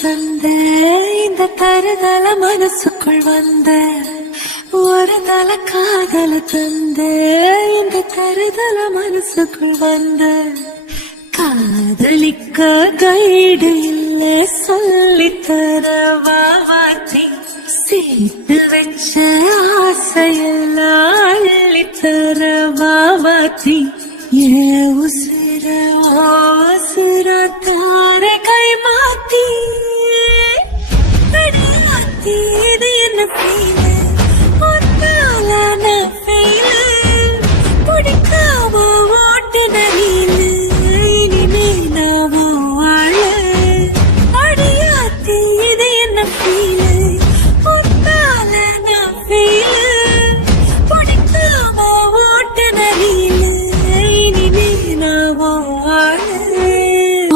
தந்த இந்த தருதல மனசுக்குள் வந்த ஒரு தல காதல தந்த இந்த தருதல மனசுக்குள் வந்த காதலிக்க கைடு இல்ல சொல்லித்தர வாவாத்தி சேர்த்து வச்ச ஆசையெல்லாம் அள்ளித்தர வாவாத்தி ஏ உசிர உசிர தார கை மாத்தி அடியாத்தி இது என்ன ஃபீல் ஒன்னாலான ஃபீல் பிடிக்காம ஓட்டுன நீலு இனிமே நாவோ வாழ அடியாத்தி இது என்ன ஃபீல் ஒன்னாலான ஃபீல் பிடிக்காம ஓட்டுன நீலு இனிமே நாவோ வாழ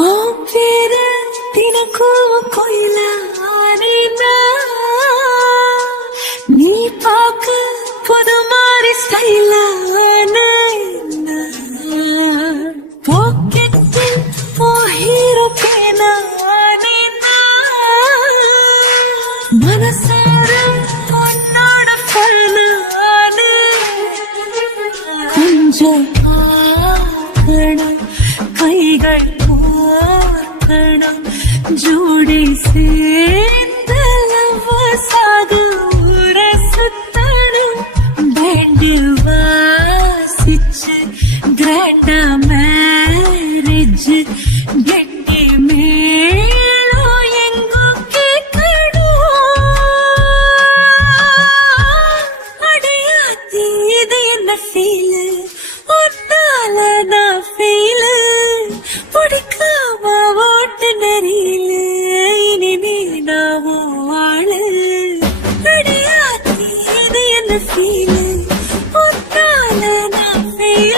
ஓ பேரு தினக்கும் கோயில நீ பாக்க புது மாதிரி ஸ்டைலான பாக்கெட்டில் ஓ ஹீரோ பேனா மனசார உன்னோட ஃபேனான கொஞ்சம் பார்க்கணும் கைகள் பார்க்கணும் ஜோடி சேர்ந்து சாக ஊர சுத்தணும் பேண்டு வாசிச்சு கிராண்டா மேரேஜ் கெட்டி மேளோ எங்கோ கேட்கணும் அடையாத்தி இது என்ன ஃபீல் ஒன்னால நான் ஃபீல் பிடிக்காம ஓட்டு நெறியில இனிமே நாவோ வாழ அடையாத்தி இது என்ன ஃபீல் ஒன்னால நான் ஃபீல்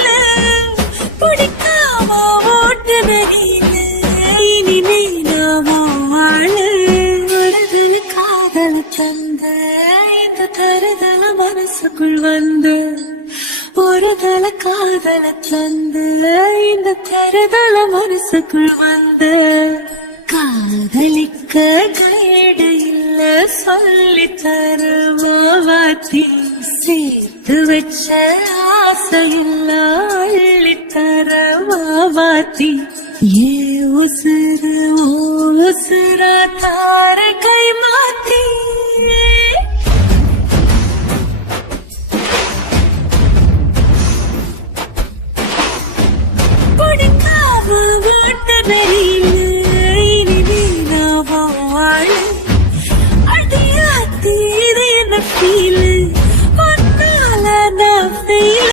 பிடிக்காம ஓட்டு நெறியில இனிமே நாவோ வாழ வருதல் காதல தந்த இந்த தருதல மனசுக்குள் வந்து ஒரு தல காதல தந்து இந்த தருதல மனசுக்குள் வந்து காதலிக்க கைடு இல்ல சொல்லித்தர வாவாத்தி சேர்த்து வச்ச ஆசையில்ல அள்ளித்தர வாவாத்தி ஏ உசுர ஓ உசுர தார கை மாத்தி feel